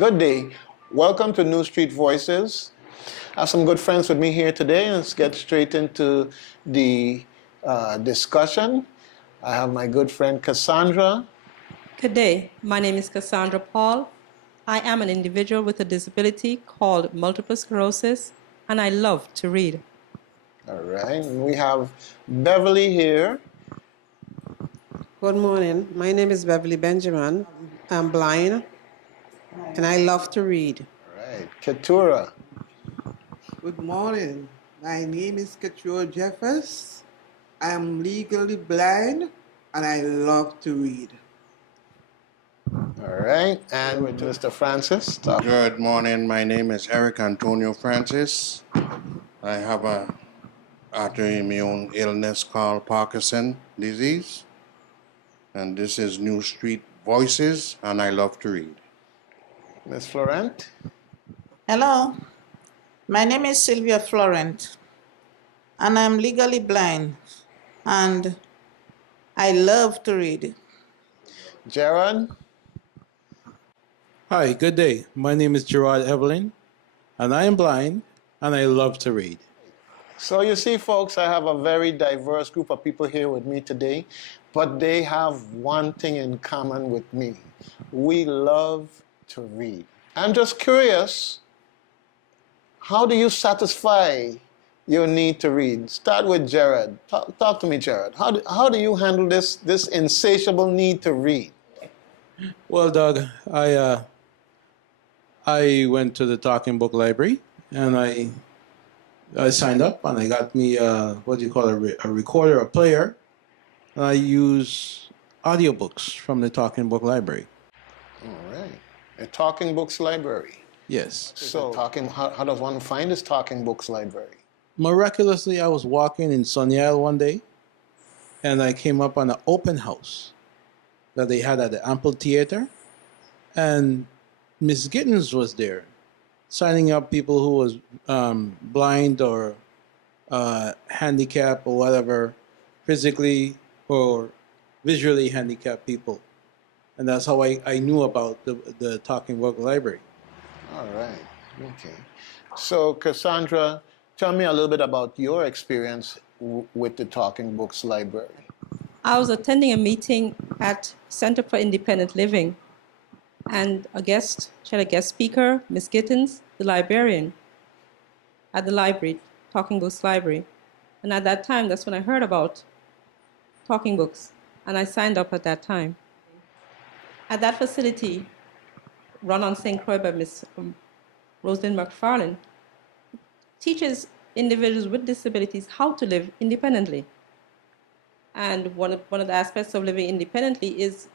Good day. Welcome to New Street Voices. I have some good friends with me here today. Let's get straight into the discussion. I have my good friend Cassandra. Good day. My name is Cassandra Paul. I am an individual with a disability called multiple sclerosis, and I love to read. All right. And we have Beverly here. Good morning. My name is Beverly Benjamin. I'm blind and I love to read. All right. Keturah. Good morning. My name is Keturah Jeffers. I am legally blind and I love to read. All right. And with Mr. Francis. Good morning. My name is Eric Antonio Francis. I have a autoimmune illness called Parkinson disease. And this is New Street Voices, and I love to read. Ms. Florent. Hello, my name is Sylvia Florent, and I'm legally blind, and I love to read. Gerard. Hi, good day. My name is Gerard Evelyn, and I am blind, and I love to read. So you see, folks, I have a very diverse group of people here with me today, but they have one thing in common with me. We love to read. I'm just curious, how do you satisfy your need to read? Start with Gerard. Talk to me, Gerard. How do you handle this insatiable need to read? Well, Doug, I went to the Talking Book Library, and I signed up, and I got me a recorder, a player. And I use audiobooks from the Talking Book Library. All right. A Talking Books Library. Yes. So how does one find this Talking Books Library? Miraculously, I was walking in Sunny Isle one day, and I came up on an open house that they had at the Amphitheater, and Miss Gittens was there, signing up people who was blind or handicapped or whatever, physically or visually handicapped people. And that's how I knew about the Talking Book Library. All right. Okay. So, Cassandra, tell me a little bit about your experience with the Talking Books Library. I was attending a meeting at Center for Independent Living, and a guest speaker, Ms. Gittens, the librarian at the library, Talking Books Library. And at that time, that's when I heard about Talking Books, and I signed up at that time. At that facility, run on St. Croix by Ms. Rosalind McFarlane, teaches individuals with disabilities how to live independently. And one of the aspects of living independently is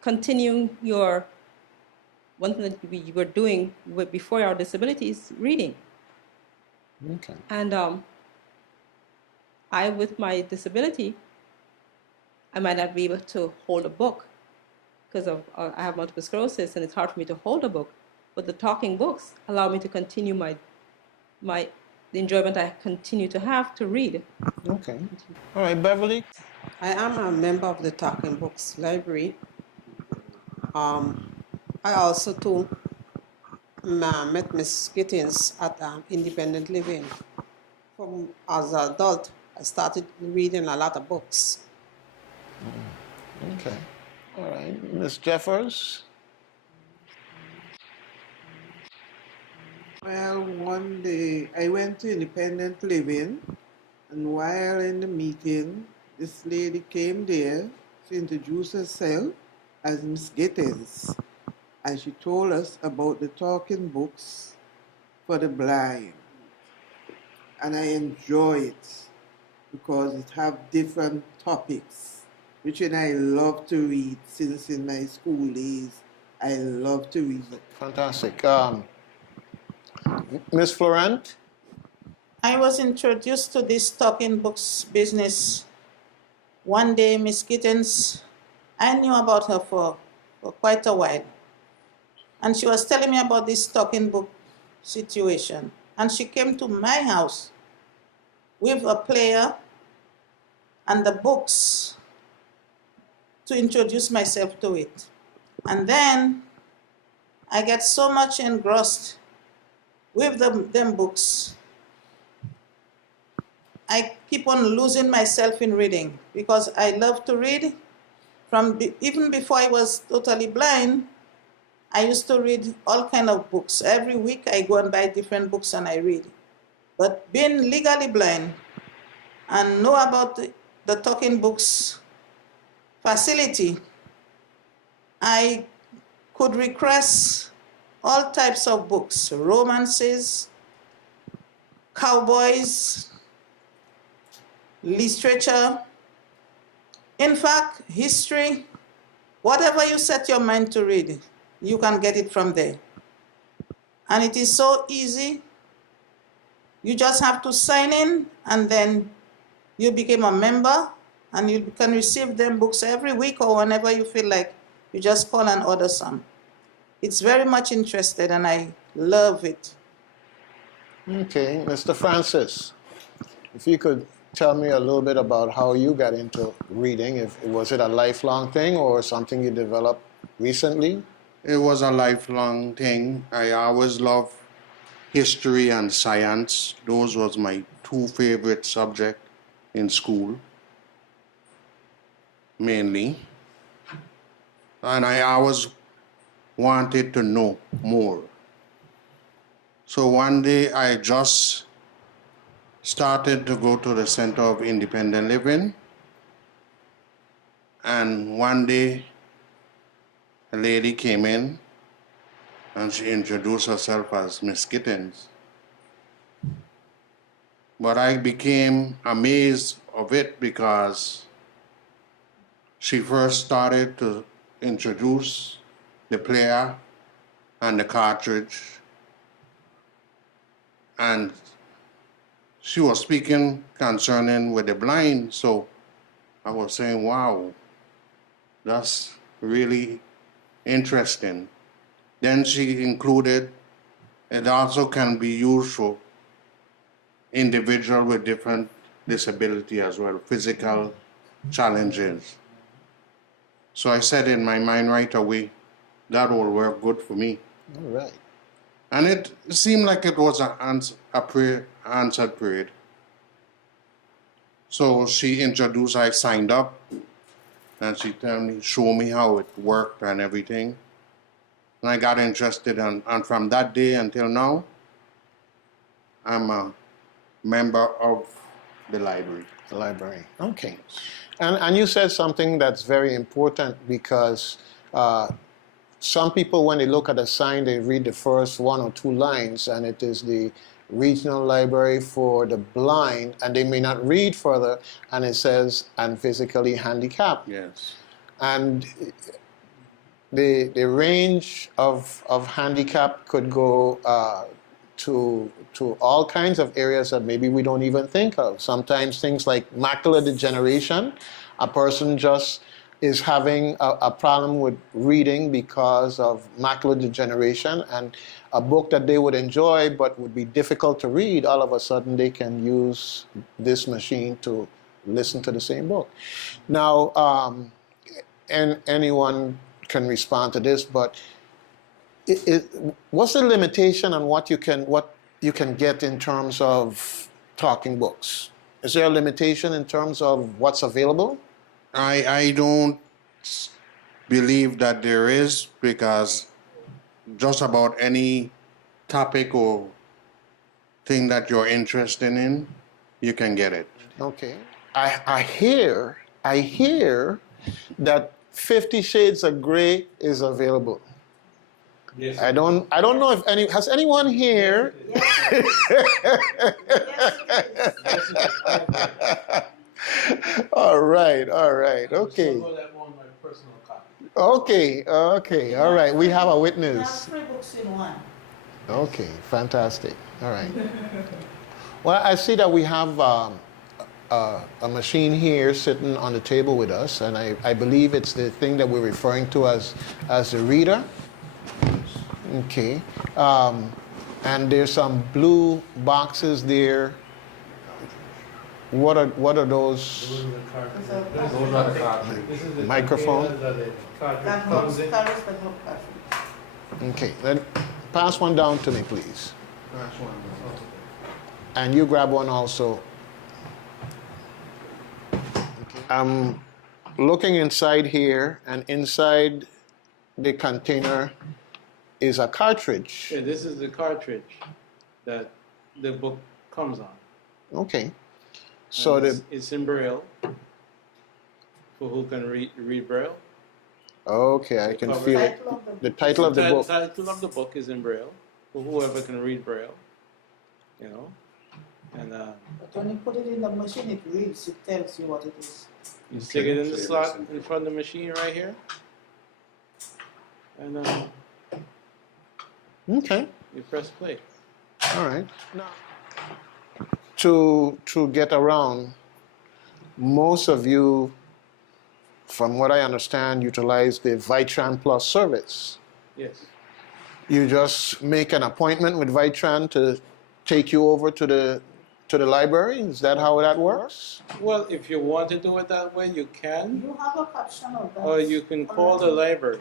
continuing one thing that we were doing before our disabilities, reading. Okay. And I, with my disability, I might not be able to hold a book because I have multiple sclerosis, and it's hard for me to hold a book. But the Talking Books allow me to continue the enjoyment I continue to have to read. Okay. All right, Beverly. I am a member of the Talking Books Library. I also too met Miss Gittens at Independent Living. As an adult, I started reading a lot of books. Okay. All right. Ms. Jeffers. Well, one day I went to Independent Living, and while in the meeting, this lady came there to introduce herself as Miss Gittens, and she told us about the talking books for the blind. And I enjoy it because it have different topics, which I love to read. Since in my school days, I love to read. Fantastic. Ms. Florent. I was introduced to this Talking Books business. One day, Miss Gittens, I knew about her for quite a while. And she was telling me about this Talking Book situation. And she came to my house with a player and the books to introduce myself to it. And then I get so much engrossed with them books. I keep on losing myself in reading because I love to read. Even before I was totally blind, I used to read all kind of books. Every week I go and buy different books and I read. But being legally blind and know about the talking books facility, I could request all types of books, romances, cowboys, literature, in fact, history, whatever you set your mind to read, you can get it from there. And it is so easy. You just have to sign in and then you become a member and you can receive them books every week or whenever you feel like. You just call and order some. It's very much interested and I love it. Okay, Mr. Francis, if you could tell me a little bit about how you got into reading. Was it a lifelong thing or something you developed recently? It was a lifelong thing. I always loved history and science. Those was my two favorite subjects in school, mainly. And I always wanted to know more. So one day I just started to go to the Center of Independent Living. And one day a lady came in and she introduced herself as Miss Gittins. But I became amazed of it because she first started to introduce the player and the cartridge. And she was speaking concerning with the blind, so I was saying, wow, that's really interesting. Then she included, it also can be used for individuals with different disability as well, physical challenges. So I said in my mind right away, that will work good for me. All right. And it seemed like it was answered prayer. So she introduced, I signed up, and she showed me how it worked and everything. And I got interested, and from that day until now, I'm a member of the library. The library. Okay. And you said something that's very important because some people, when they look at a sign, they read the first one or two lines, and it is the Regional Library for the Blind, and they may not read further, and it says, and physically handicapped. Yes. And the range of handicap could go to all kinds of areas that maybe we don't even think of. Sometimes things like macular degeneration, a person just is having a problem with reading because of macular degeneration, and a book that they would enjoy but would be difficult to read, all of a sudden they can use this machine to listen to the same book. Now, and anyone can respond to this, but what's the limitation on what you can get in terms of talking books? Is there a limitation in terms of what's available? I don't believe that there is, because just about any topic or thing that you're interested in, you can get it. Okay. I hear that 50 Shades of Grey is available. Yes. I don't know if has anyone here. All right, okay. Okay, all right. We have a witness. 3 books in one. Okay, fantastic. All right. Well, I see that we have a machine here sitting on the table with us, and I believe it's the thing that we're referring to as the reader. Okay. And there's some blue boxes there. What are those? Those are the cartridges. Microphone? Okay, pass one down to me, please. That's one. And you grab one also. I'm looking inside here, and inside the container is a cartridge. Yeah, this is the cartridge that the book comes on. Okay. So And it's in Braille for who can read Braille. okay, I can cover. feel it. The title of the book. The title of the book is in Braille for whoever can read Braille. You know, and But when you put it in the machine, it reads, it tells you what it is. you stick it in the slot in front of the machine right here, and Okay. you press play. All right. Now, to get around, most of you, from what I understand, utilize the Vitran Plus service. Yes. You just make an appointment with Vitran to take you over to the library. Is that how that works? Well, if you want to do it that way, you can, You have a caption of that. or you can call the library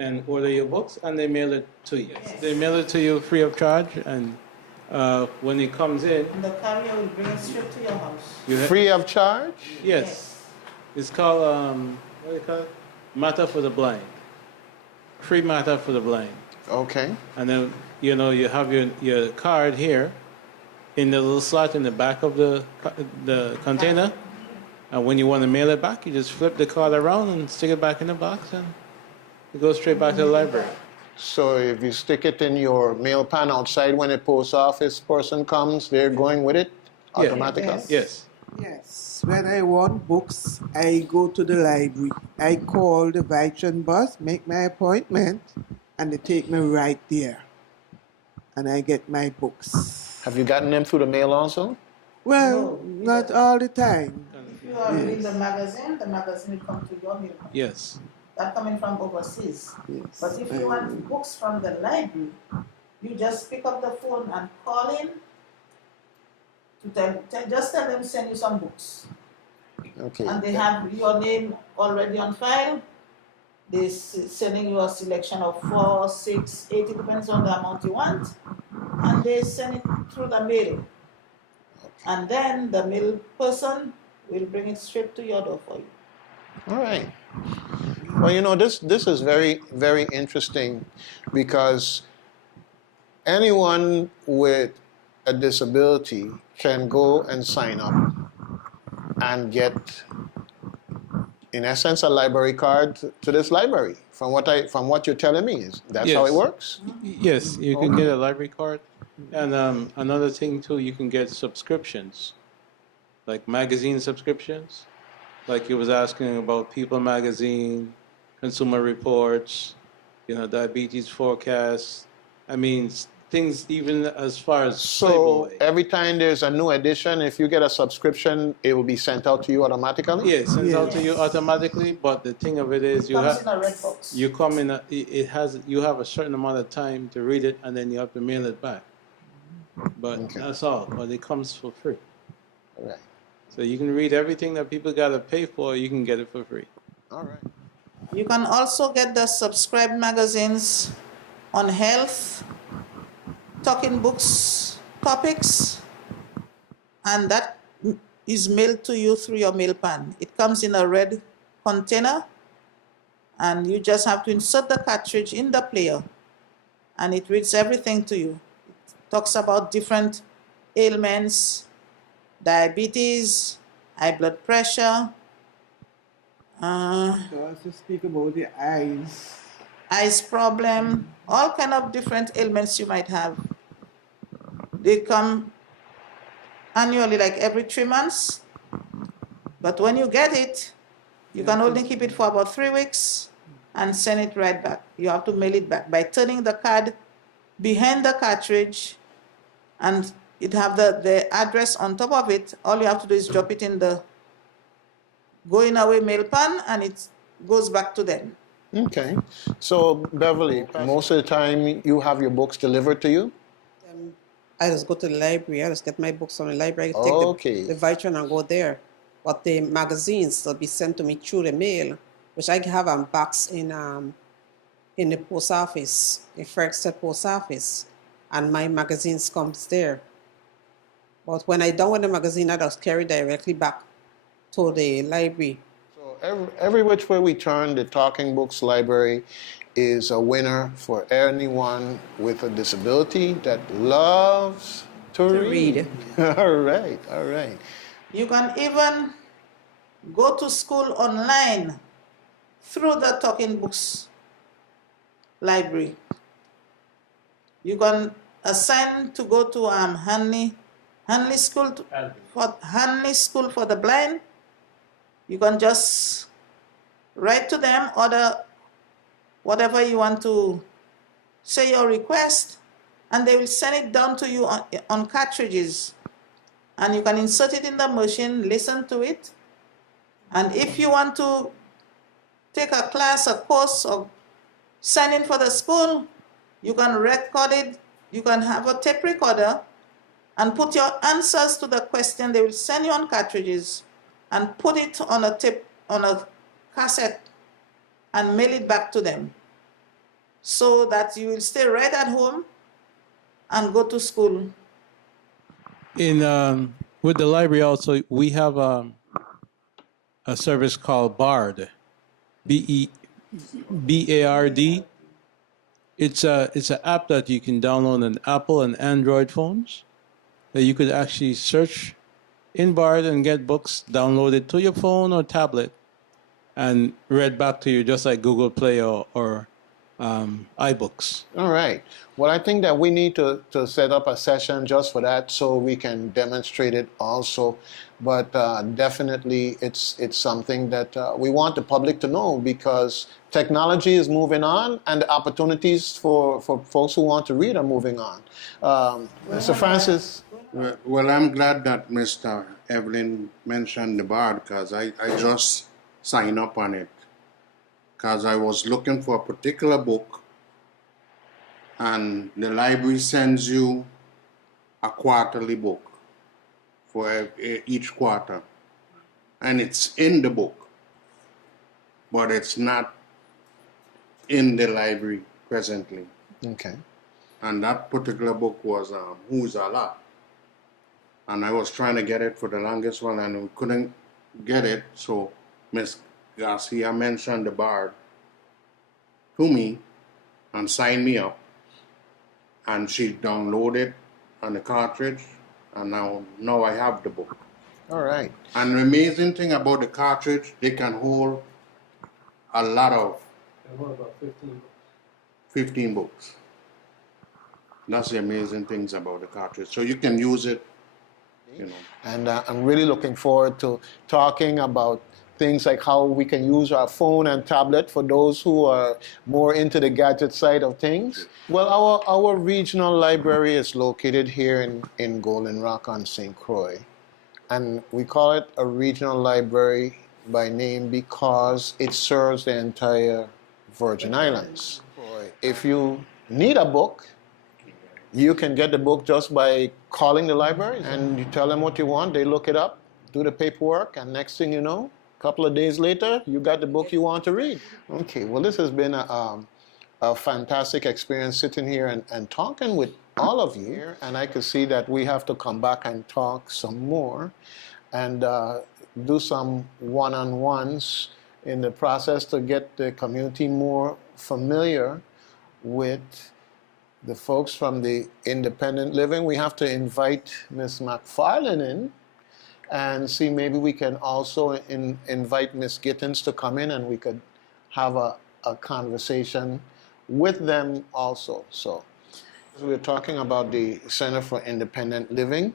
and order your books, and they mail it to you. Yes. They mail it to you free of charge, and when it comes in, And the carrier will bring it straight to your house. you Free of charge? Yes. It's called, what do you call it? Matter for the Blind. Free matter for the blind. Okay. And then, you know, you have your card here in the little slot in the back of the container. And when you want to mail it back, you just flip the card around and stick it back in the box, and it goes straight back to the library. So if you stick it in your mail pan outside when a post office person comes, they're going with it Yeah. automatically? Yes. Yes. Yes, when I want books, I go to the library. I call the Vitran bus, make my appointment, and they take me right there. And I get my books. Have you gotten them through the mail also? Well, not all the time. If you are reading the magazine will come to your mailbox. Yes. That coming from overseas. Yes. But if you want books from the library, you just pick up the phone and call in to just tell them send you some books. Okay. And they have your name already on file. They're sending you a selection of 4, 6, 8, it depends on the amount you want. And they send it through the mail. And then the mail person will bring it straight to your door for you. All right. Well, you know, this is very, very interesting because anyone with a disability can go and sign up and get, in essence, a library card to this library. From what you're telling me, that's how it Yes. works? Yes, you can get a library card. And another thing, too, you can get subscriptions, like magazine subscriptions. Like you was asking about People Magazine, Consumer Reports, you know, diabetes forecasts. I mean, things even as far as So Playboy. every time there's a new edition, if you get a subscription, it will be sent out to you automatically? Yeah, it sends out to you automatically. But the thing of it is, you Comes in have a red box. you come in. You have a certain amount of time to read it, and then you have to mail it back. But Okay. that's all. But it comes for free. All right. So you can read everything that people gotta pay for. You can get it for free. All right. You can also get the subscribed magazines on health, talking books, topics, and that is mailed to you through your mail pan. It comes in a red container, and you just have to insert the cartridge in the player, and it reads everything to you. It talks about different ailments, diabetes, high blood pressure, So also speak about the eyes. eyes problem, all kind of different ailments you might have. They come annually, like every 3 months. But when you get it, you can only keep it for about 3 weeks and send it right back. You have to mail it back by turning the card behind the cartridge, and it have the address on top of it. All you have to do is drop it in the going away mail pan, and it goes back to them. Okay. So, Beverly, most of the time you have your books delivered to you? I just go to the library. I just get my books from the library. I Okay. take the Vitran and go there. But the magazines will be sent to me through the mail, which I have a box in in the post office, the Christiansted post office, and my magazines comes there. But when I done with the magazine, I just carry directly back to the library. So every which way we turn, the Talking Books Library is a winner for anyone with a disability that loves to read. All right, all right. You can even go to school online through the Talking Books Library. You can assign to go to Hanley School School for the Blind. You can just write to them, order whatever you want to say your request, and they will send it down to you on cartridges. And you can insert it in the machine, listen to it. And if you want to take a class, a course, or sign in for the school, you can record it. You can have a tape recorder and put your answers to the question. They will send you on cartridges and put it on a tape, on a cassette, and mail it back to them, so that you will stay right at home and go to school. In with the library also, we have a service called BARD, BARD. It's an app that you can download on Apple and Android phones, that you could actually search in BARD and get books downloaded to your phone or tablet and read back to you, just like Google Play or iBooks. All right. Well, I think that we need to set up a session just for that so we can demonstrate it also. But definitely it's something that we want the public to know, because technology is moving on and the opportunities for folks who want to read are moving on. Sir Francis? Well, I'm glad that Mr. Evelyn mentioned the BARD, because I just signed up on it, because I was looking for a particular book, and the library sends you a quarterly book for each quarter, and it's in the book, but it's not in the library presently. Okay. And that particular book was Who's Allah, and I was trying to get it for the longest one, and we couldn't get it, so Miss Garcia mentioned the BARD to me and signed me up, and she downloaded on the cartridge, and now I have the book. All right. And the amazing thing about the cartridge, they can hold a lot of 15 books. That's the amazing things about the cartridge. So you can use it, you know. And I'm really looking forward to talking about things like how we can use our phone and tablet for those who are more into the gadget side of things. Well, our regional library is located here in Golden Rock on St. Croix. And we call it a regional library by name because it serves the entire Virgin Islands. If you need a book, you can get the book just by calling the library, and you tell them what you want, they look it up, do the paperwork, and next thing you know, a couple of days later, you got the book you want to read. Okay, well, this has been a fantastic experience sitting here and talking with all of you here, and I could see that we have to come back and talk some more and do some one-on-ones in the process to get the community more familiar with the folks from the independent living. We have to invite Ms. McFarlane in and see maybe we can also invite Ms. Gittins to come in and we could have a conversation with them also. So we're talking about the Center for Independent Living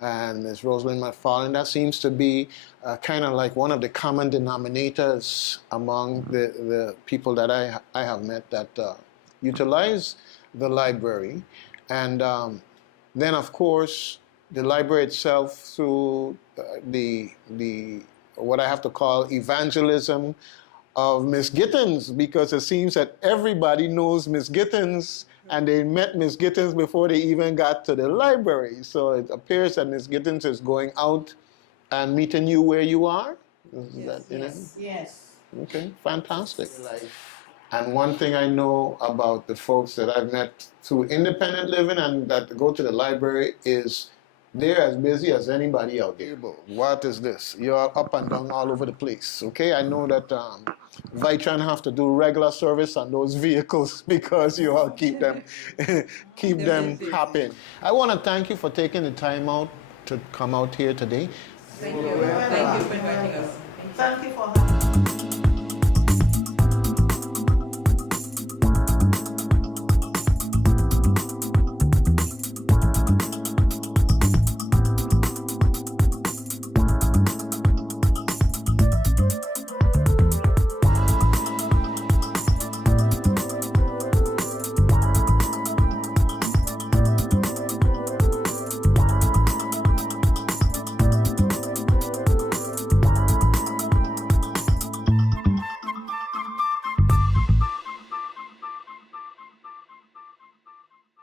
and Ms. Rosalind McFarlane. That seems to be kind of like one of the common denominators among the people that I have met that utilize the library. And then, of course, the library itself through the what I have to call evangelism of Ms. Gittins, because it seems that everybody knows Ms. Gittins and they met Ms. Gittins before they even got to the library. So it appears that Ms. Gittins is going out and meeting you where you are. Yes. Okay, fantastic. And one thing I know about the folks that I've met through independent living and that go to the library is they're as busy as anybody out there. What is this? You're up and down all over the place. Okay, I know that Vitran have to do regular service on those vehicles because you all keep them happy. I want to thank you for taking the time out to come out here today. Thank you. Thank you for inviting us. Thank you for having me.